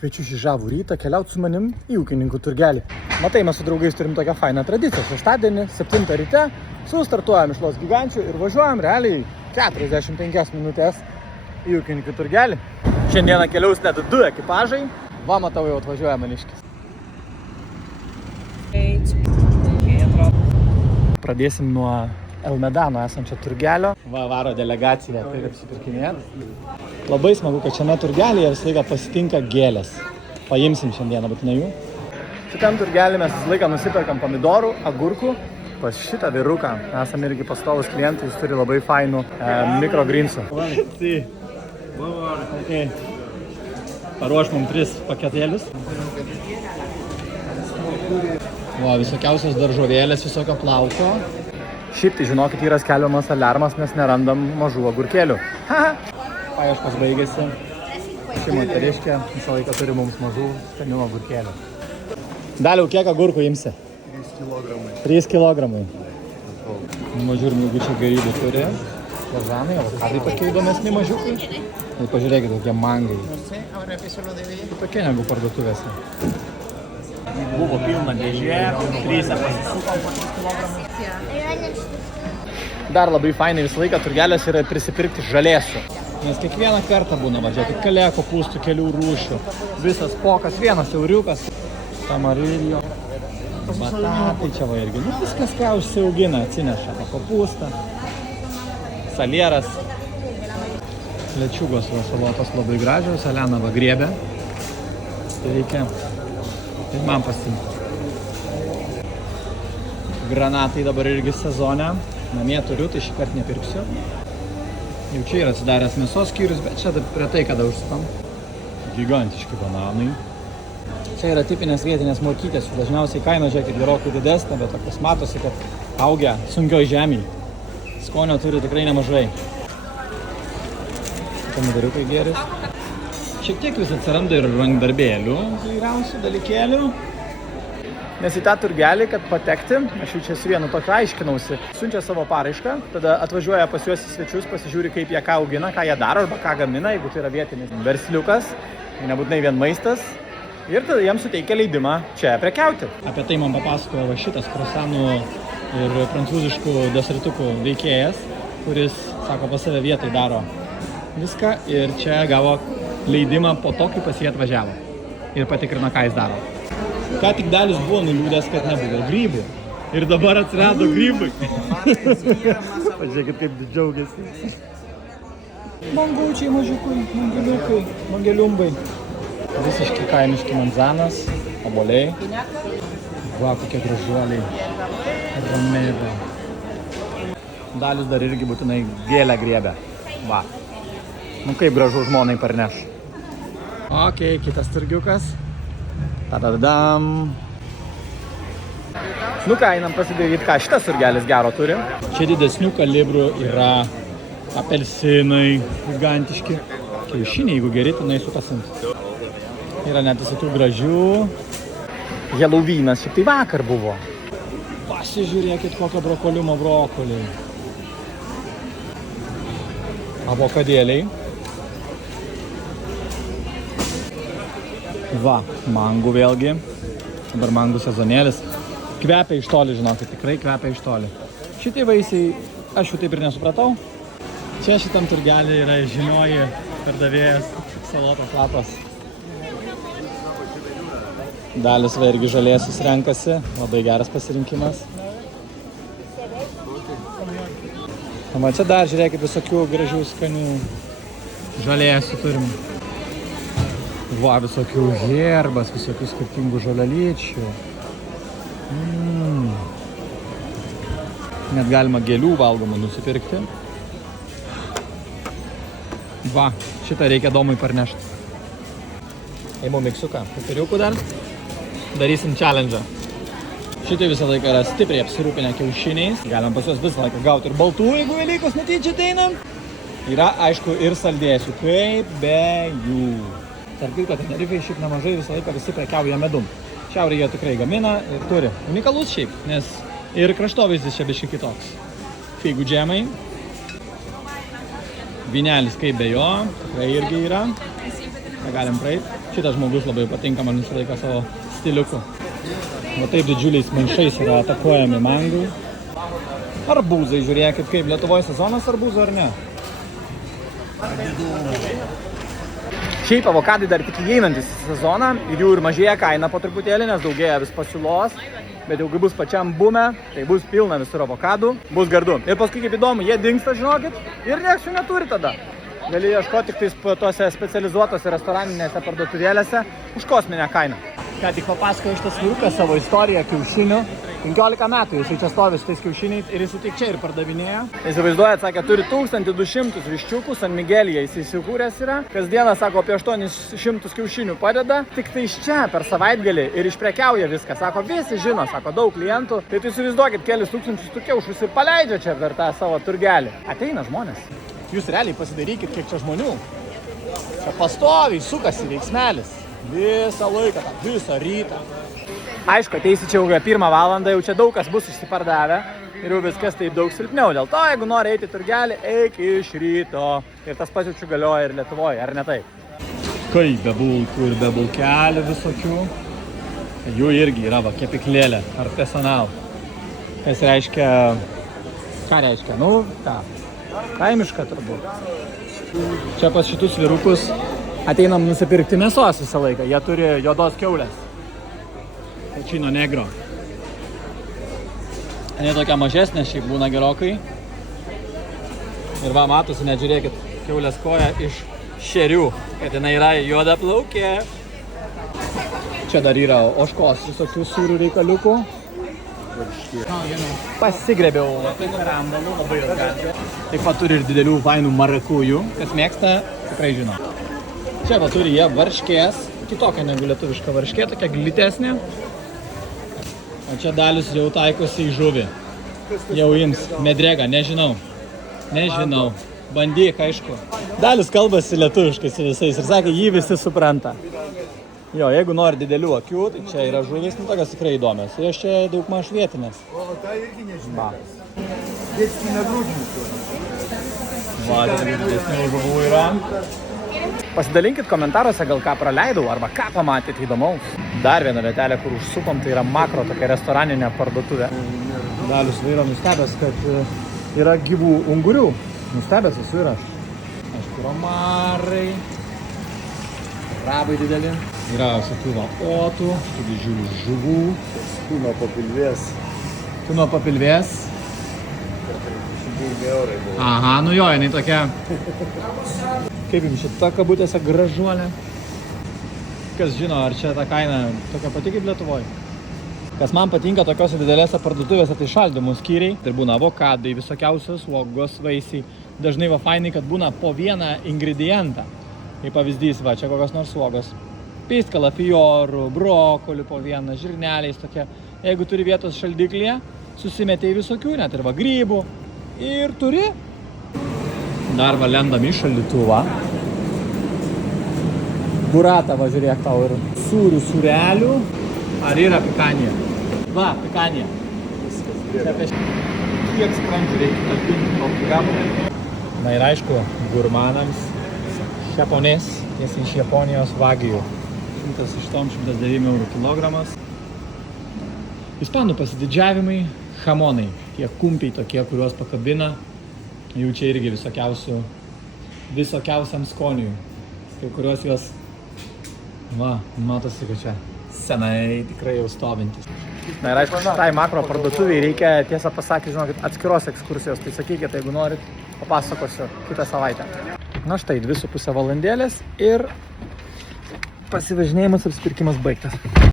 Kviečiu šį žavų rytą keliauti su manim į ūkininkų turgelį. Matai, mes su draugais turim tokią fainą tradiciją. Šeštadienį, 7 ryte, sustartuojam iš Los Gigančių ir važiuojam realiai 45 minutės į ūkininkų turgelį. Šiandieną keliaus net 2 ekipažai. Va, matau, jau atvažiuoja maniškis. Pradėsim nuo Elmedano esančio turgelio. Va, varo delegacija, tai apsipirkinėti. Labai smagu, kad šiame turgelėje visą laiką pasitinka gėlės. Paimsim šiandieną būtinai jų. Šitam turgelį mes visą laiką nusiperkam pomidorų, agurkų. Pas šitą vyruką esame irgi pastovus klientai, jis turi labai fainų mikrogrinsų. Okay. Paruoš mums 3 paketėlius. Va, visokiausios daržovėlės, visokio plauko. Šiaip tai žinokit, yra skelbiamas aliarmas, nes nerandam mažų agurkėlių. Paieškos baigėsi. Ši moteriškė visą laiką turi mums mažų skanių agurkėlių. Daliau, kiek agurkų imsi? 3 kilogramai. 3 kilogramai. Mažiūrim, jeigu čia gerybų turi. Plazanai, avokadai tokie įdomesni mažiukai. Ir pažiūrėkit, tokie mangai. Tokie negu parduotuvėse. Buvo pilna dėžė, 3 pasisukom po 3 kilogramų. Dar labai fainai visą laiką turgelės yra prisipirkti žalėsių. Nes kiekvieną kartą būna važiuoti kalė, kopūstų, kelių rūšių. Visas pokas, vienas euriukas. Tamarillo, batatai čia va irgi. Viskas, ką užsiaugina, atsineša. Kopūstą, salieras. Lečiugos va salotos labai gražios, Elena va griebė. Tai reikia ir man pasimti. Granatai dabar irgi sezone. Namie turiu, tai šį kartą nepirksiu. Jau čia yra atsidaręs mėsos skyrius, bet čia retai kada užsukam. Gigantiški bananai. Čia yra tipinės vietinės morkytės. Dažniausiai kaina, žiūrėkit, gerokai didesnė, bet tokios matosi, kad augia sunkioj žemėj. Skonio turi tikrai nemažai. Pomidoriukai geris. Šiek tiek vis atsiranda ir rankdarbėlių, įvairiausių dalykėlių. Nes į tą turgelį, kad patekti, aš jau čia su vienu tokiu aiškinausi, siunčia savo paraišką, tada atvažiuoja pas juos į svečius, pasižiūri, kaip jie ką augina, ką jie daro arba ką gamina, jeigu tai yra vietinis versliukas, nebūtinai vien maistas, ir tada jiems suteikia leidimą čia prekiauti. Apie tai man papasakojo šitas kruasanų ir prancūziškų desertukų veikėjas, kuris, sako, pas save vietai daro viską ir čia gavo leidimą po to, kai pas jį atvažiavo ir patikrino, ką jis daro. Ką tik Dalius buvo nuliūdęs, kad nebuvo grybų. Ir dabar atsirado grybai. Pažiūrėkit, kaip džiaugiasi. Mangučiai mažiukai, mangeliukai, mangeliumbai. Visiškai kaimiški manzanas, obuoliai. Va, kokie gražuoliai. Ramėda. Dalius dar irgi būtinai gėlę griebė. Va. Nu kaip gražu žmonai parneš. Ok, kitas turgiukas. Tadadam. Nu ką, einam pasidaryti, ką šitas turgelis gero turi. Čia didesnių kalibrų yra apelsinai, gigantiški. Kiaušiniai, jeigu geri, tenai sukasint. Yra net visokių gražių. Helovynas, šiaip tai vakar buvo. Pasižiūrėkit, kokio brokoliumo brokoliai. Avokadėliai. Va, mangų vėlgi. Dabar mangų sezonėlis. Kvepia iš toli, žinokit, tikrai kvepia iš toli. Šitai vaisiai, aš jų taip ir nesupratau. Čia šitam turgelį yra žinioji pardavėjas salotos lapas. Dalius va irgi žalėsius renkasi, labai geras pasirinkimas. Va čia dar žiūrėkit visokių gražių skanių žalėsių turim. Va, visokių herbas, visokių skirtingų žolelyčių. Net galima gėlių valgomų nusipirkti. Va, šitą reikia domui parnešti. Eimu miksiuką, pipiriukų dar. Darysim challenge. Šitai visą laiką yra stipriai apsirūpinę kiaušiniais. Galim pas juos visą laiką gauti ir baltų, jeigu Velykos netyčia ateina. Yra, aišku, ir saldėsių, kaip be jų. Tarp kitko, Tenerifei šiaip nemažai visą laiką visi prekiauja medum. Šiaurėje tikrai gamina ir turi. Unikalus šiaip, nes ir kraštovaizdis čia biškai kitoks. Figų džemai. Vynelis kaip be jo, tikrai irgi yra. Negalim praeit. Šitas žmogus labai patinka man visą laiką savo stiliuku. Va taip didžiuliais maišais yra atakuojami mangai. Arbūzai, žiūrėkit, kaip Lietuvoje sezonas arbūzų ar ne? Šiaip avokadai dar tik įeinantis į sezoną ir jų ir mažėja kaina po truputėlį, nes daugėja vis pasiūlos. Bet jau kai bus pačiam bume, tai bus pilna visur avokadų, bus gardu. Ir paskui kaip įdomu, jie dingsta, žinokit, ir nieks jų neturi tada. Gali ieškoti tik tuose specializuotose restoraninėse parduotuvėlėse už kosminę kainą. Ką tik papasakojo šitas vyrukas savo istoriją kiaušinių. 15 metų jisai čia stovi su tais kiaušiniais ir jis tik čia ir pardavinėjo. Įsivaizduojat, sakė, turi 1200 viščiukų, San Migelyje jis įsikūręs yra. Kasdieną, sako, apie 800 kiaušinių padeda. Tik tai iš čia per savaitgalį ir išprekiauja viską. Sako, visi žino, sako, daug klientų. Tai tu įsivaizduokit, kelis tūkstančius tų kiaušus ir paleidžia čia per tą savo turgelį. Ateina žmonės. Jūs realiai pasidarykit, kiek čia žmonių. Čia pastoviai sukasi veiksmelis. Visą laiką, visą rytą. Aišku, ateisi čia jau 1 valandą, jau čia daug kas bus išsipardavę ir jau viskas taip daug silpniau. Dėl to, jeigu nori eiti į turgelį, eik iš ryto. Ir tas pats jau galioja ir Lietuvoje, ar ne taip? Kaip be bulkų ir be bulkelių visokių. Jų irgi yra va, kepiklėlė, artesanal. Kas reiškia... Ką reiškia? Nu, ką? Kaimiška turbūt. Čia pas šitus vyrukus ateinam nusipirkti mėsos visą laiką. Jie turi juodos kiaulės. Čino negro. Jie tokia mažesnė, šiaip būna gerokai. Ir va, matosi, net žiūrėkit, kiaulės koja iš šerių, kad jinai yra juoda plaukė. Čia dar yra ožkos visokių sūrių reikaliukų. Pasigrėbiau rambalų, labai ilgai. Taip pat turi ir didelių vainų marakujų, kas mėgsta, tikrai žino. Čia va turi jie varškės, kitokia negu lietuviška varškė, tokia glitesnė. O čia Dalius jau taikosi į žuvį. Jau ims medregą, nežinau. Bandyk, aišku. Dalius kalbasi lietuviškai su visais ir sakė, jį visi supranta. Jo, jeigu nori didelių akių, tai čia yra žuvis, nu tokios tikrai įdomios. Ir aš čia daug maž vietinės. O tai irgi nežinau. Dėtski nagrūdžių. Va, didesnių žuvų yra. Pasidalinkit komentaruose, gal ką praleidau, arba ką pamatėt įdomaus. Dar viena vietelė, kur užsupom, tai yra makro, tokia restoraninė parduotuvė. Dalius yra nustebęs, kad yra gyvų ungurių. Nustebęs esu ir aš. Aišku, romarai, krabai dideli. Yra visokių otų, didžiulių žuvų. Kūno papilvės. Kūno papilvės. 2 eurai buvo. Aha, nu jo, jinai tokia. Kaip jums šita kabutėse gražuolė? Kas žino, ar čia ta kaina tokia pati kaip Lietuvoje? Kas man patinka tokiose didelėse parduotuvėse, tai šaldymų skyriai. Tai būna avokadai, visokiausios uogos, vaisiai. Dažnai va fainai, kad būna po vieną ingredientą. Kaip pavyzdys, va, čia kokios nors uogos. Pist kalafijorų, brokolių po vieną, žirneliais tokie. Jeigu turi vietos šaldiklyje, susimetė į visokių, net ir va grybų. Ir turi. Dar va lendam į šaldytuvą. Buratą va žiūrėk tau ir sūrių sūrelių. Ar yra pikanija? Va, pikanija. Viskas gerai. Kiek skrandžių reikia talpinti tokį gabalą. Na ir aišku, gurmanams japonės, tiesiai iš Japonijos vagijų. 108-109 eurų kilogramas. Ispanų pasididžiavimai, hamonai. Tie kumpiai tokie, kuriuos pakabina. Jų čia irgi visokiausiam skoniui. Kai kuriuos juos, va, matosi, kad čia senai tikrai jau stovintis. Na ir aišku, šitai makro parduotuviai reikia, tiesą pasakyti, žinokit, atskiros ekskursijos. Tai sakykit, jeigu norit, papasakosiu kitą savaitę. Na štai, 2,5 valandėlės ir pasivažinėjimas apsipirkimas baigtas.